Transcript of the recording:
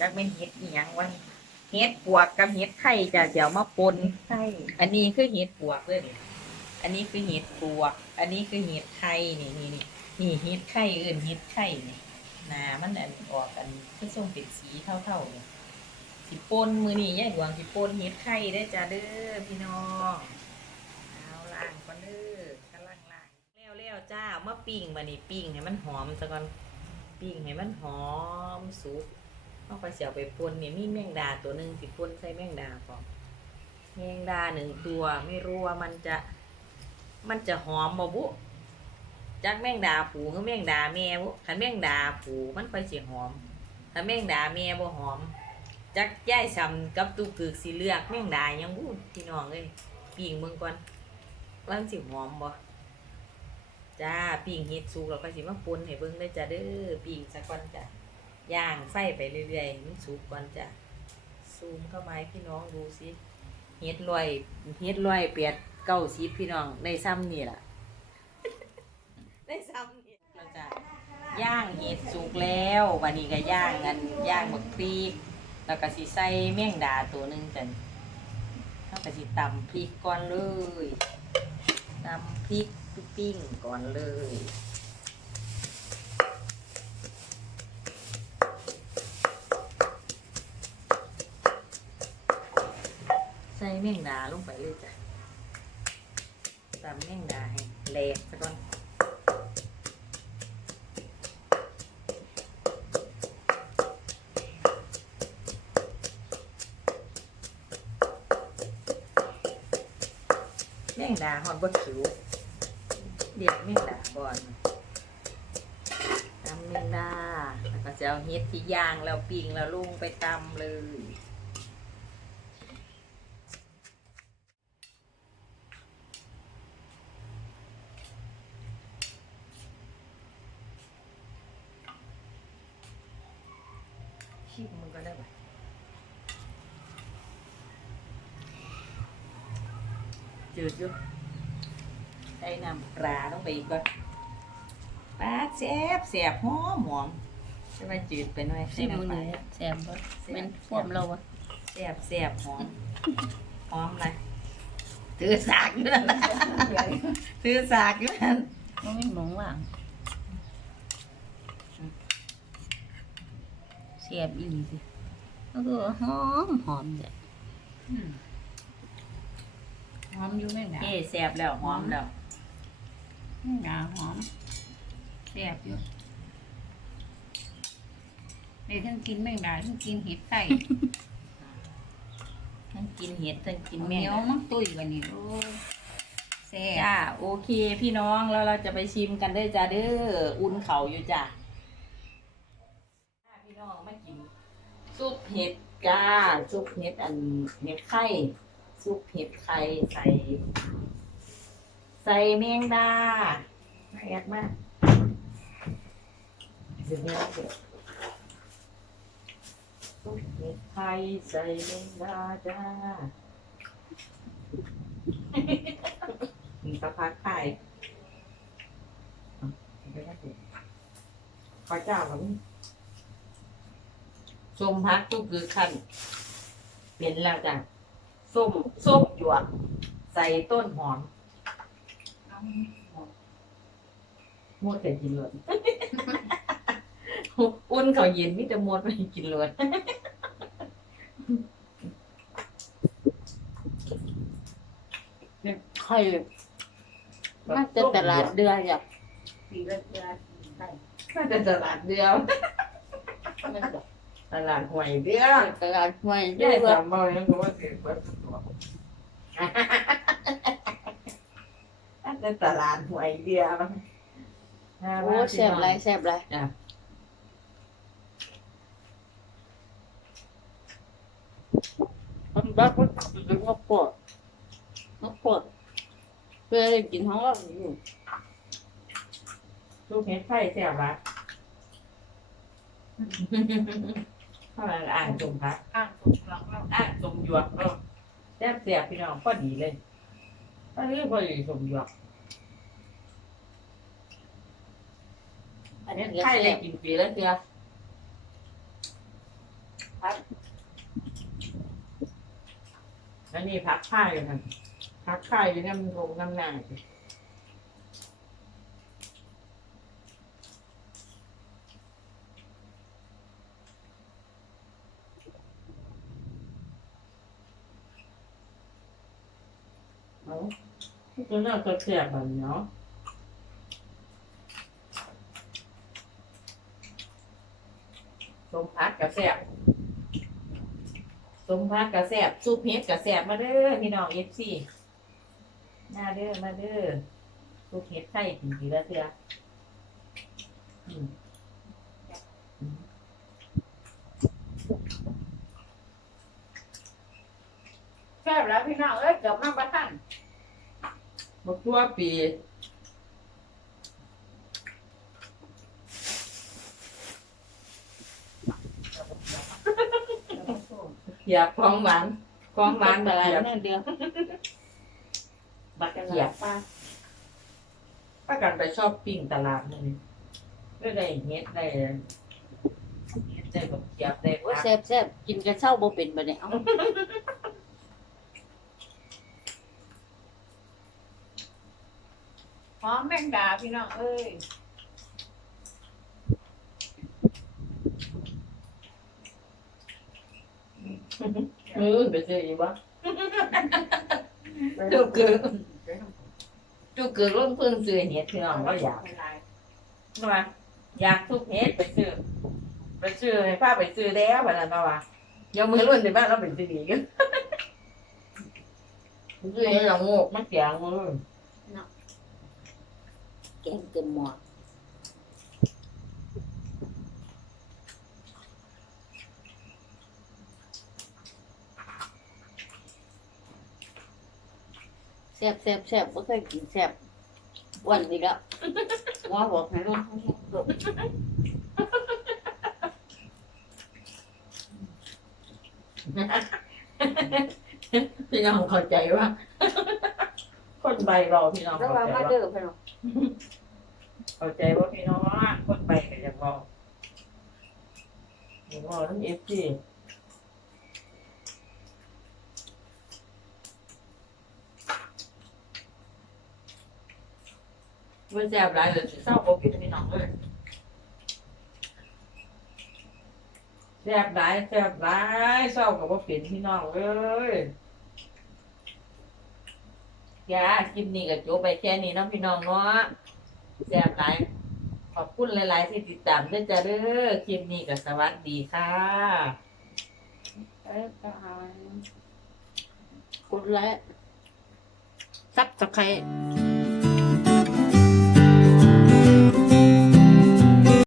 จักเป็นเห็ดอีหยังวะเห็ดปวกกับเห็ดไข่จะเดี๋ยวมาปนใช่อันนี้คือเห็ดปวกเลยนี่อันนี้คือเห็ดปวก อันนี้คือเห็ดไข่นี่นี่นี่นี่เห็ดไข่เอื่นเห็ดไข่นี่หนามันอันออกกันคือส่งเป็นสีเท่าๆเนี่ยสิปนมือนี่ยายดวงสิปนเห็ดไข่ได้อจ้าเด้อพี่น้องเอาล่างก่อนเด้อกำลังล่างแล้วแล้วๆจ้าเอามาปิ้งมานี่ปิ้งให้มันหอมซะก่อนปิ้งให้มันหอมสุก เอาไปเสียไปปนเนี่ยมีแมงดาตัวหนึ่งสิปนใส่แมงดาพร้อมแมงดาหนึ่งตัวไม่รู้ว่ามันจะ มันจะหอมบ่บุจากแมงดาผูกับแมงดาแม่บุคันแมงดาผูมันไปสิหอมถ้าแมงดาแม่บ่หอมจักย่ายซ้ำกับตูกึกสิเลือกแมงดายังบุพี่น้องเอ้ยปิ้งเบิ่งก่อนว่ามันสิหอมบ่จ้าปิ้งเฮ็ดสุกแล้วก็สิมาปนให้เบิ่งได้จ้าเด้อปิ้งสักก่อนจ้ะ ย่างไฟไปเรื่อยๆให้มันสุกก่อนจ้ะซูมเข้ามาให้พี่น้องดูสิเฮ็ดลอยเฮ็ดลอยเปียดเก้าสิบพี่น้องได้ซ้ำนี่ล่ะได้ซ้ำนี่เราจะย่างเห็ดสุกแล้ววันนี้ก็ย่างกันย่างบักพริกแล้วก็สิใส่แมงดาตัวหนึ่งจันแล้วก็สิตำพริกก่อนเลยตำพริกปิ้งก่อนเลย แม่งดาลงไปเลยจ้ะตำแม่งดาให้แหลกซะก่อนแม่งดาหอนบดขิวเด็ดแม่งดาก่อนตำแม่งดาแล้วก็จะเอาเฮ็ดที่ย่างแล้วปิ้งแล้วลุงไปตำเลย ชิมมันก็ได้ไหมจืดอยู่ใส่น้ำปลาลงไปอีกก่อนปลาแซ่บแซ่บหอมหอมใช่ไหมจืดไปหน่อยซิมมือหปนูลาแซ่บบ่เป็นความเราอะแซ่บแซ่บหอมหอมอะไรถือสากอยู่นั่นนะถือสากอยู่นั่นมันไม่หมองว่าง แซ่บอีหลีสิแล้วก็หอมหอมเนี่ยหอมอยู่แม่งดาเอ๊แซ่บแล้วหอมแล้วแม่งดาหอมแซ่บอยู่ในทั้งกินแม่งดาทั้งกินเห็ดไก่ทั้งกินเห็ดทั้งกินเหแมนีงยวดามันตุ้ยกว่านี้โอ้ยแซ่บจ้าโอเค พี่น้องแล้วเราจะไปชิมกันได้อจ้าเด้ออุ่นเขาอยู่จ้าพี่น้องมากิน ซุปเห็ดจ้าซุปเห็ดอันเห็ดไข่ซุปเห็ดไข่ใส่ ใส่แมงดาน่าแอกมากเดี๋ยวนี้ซุปเห็ดไข่ใส่แมงดาจ้ามีสักพักไข่ข้าเจ้าแบบนี้ ส้มพักทุกคือขั้นเป็นแล้วจ้ะส้มส้มหยวก ใส่ต้นหอมมดแต่กินเลยอุ่นเขาวเย็นมิแต่มดไม่กินเลยไข่มาจากตลาดเดือยอะปีละเดือนน่าจะตลาดเดียวมันบอก ตลาดหวยเดียวตลาดห้วยยาเดืยอยสามบอยังก็ว่าเกิดเปิดตัวน่าจะตลาดหวยเดียวโอ้แซ่บไรแซ่บไรจ้ะมันบักมันเป็นว่าปวดมันปวดเพื่อได้กินของเราอยู่ลูกเห็ดไข่แซ่บ ละข้าวอ่างจมพักข้างตกหลังเราอ่างจมหยวกเนาะแซ่บแซ่บพี่น้องพอดีเลยพอดีพอดีจมหยวกอันเห็นี้ดก็ไข่เลแซ่ยบกินปีแล้วเดียวพักอันนี้ผักข่ายมันผักข่ายอยู่น้ำลงน้ำหนัก เอาก็น่าจะแซ่บแบบนี้เนาะสมพักกระแสบสมพักกระแสบซุปเห็ดกระแสบมาเด้อพี่น้องเอฟซีมาเด้อมาเด้อซุปเห็ดไข่กินทีละเทื่ออืม แซ่บแล้วพี่น้องเอ้ยเกือบมาประทันบักทั่วปีอยากของหวานของหวานอะอะไรไรเนี่ยเดียวบักกันเขียบป้าป้ากันไปชอบปิ้งตลาดนี่ก็ได้เฮ็ดได้เฮ็ดได้บักเขียบได้โอ้ยผักแซ่บแซ่บกินกระเช้าบ่เป็นบ่เนี่ยเอา อมแมงดาพี่น้องเอ้ยมือไปซื้ออีกวะจุกเกินจุกเกินร่นเพิ่งซื้อเฮ็ดพี่น้องก็อยากว่าอยากทุกเฮ็ดไปซื้อไปซื้อให้ป้าไปซื้อแล้ววันนั้นว่ายังมือรุ่นในบ้านเราเป็นซื้อดีกันซื้อให้เราโงกมันเสียงมือแก งเต็มหม้อแซ่บแซ่บแซ่บบ่เคยกินแซ่บอ้วันนี้แล้วหมอบอกให้ลดลดพี่น้องเข้าใจว่า คนใบรอพี่น้องแล้วเข้าว่าใจว่ามาเด้อพี่น้อง เข้าใจว่าพี่น้องคนใบก็อยากรออยากรอทั้งเอฟซีว่าแซ่บหลายเลยสิเศร้าบ่กินพี่น้องเลยแซ่บหลายแซ่บหลายเศร้ากับว่าเป็นพี่น้องเลยจ้าคลิปนี้ก็จบไปแค่นี้นะพี่น้องเนาะ แซ่บหลายขอบคุณหลาย ๆ ที่ติดตามด้วยจ้าเด้อคลิปนี้ก็สวัสดีค่ะเอ้ยก็หากดไลค์ซับสไครต์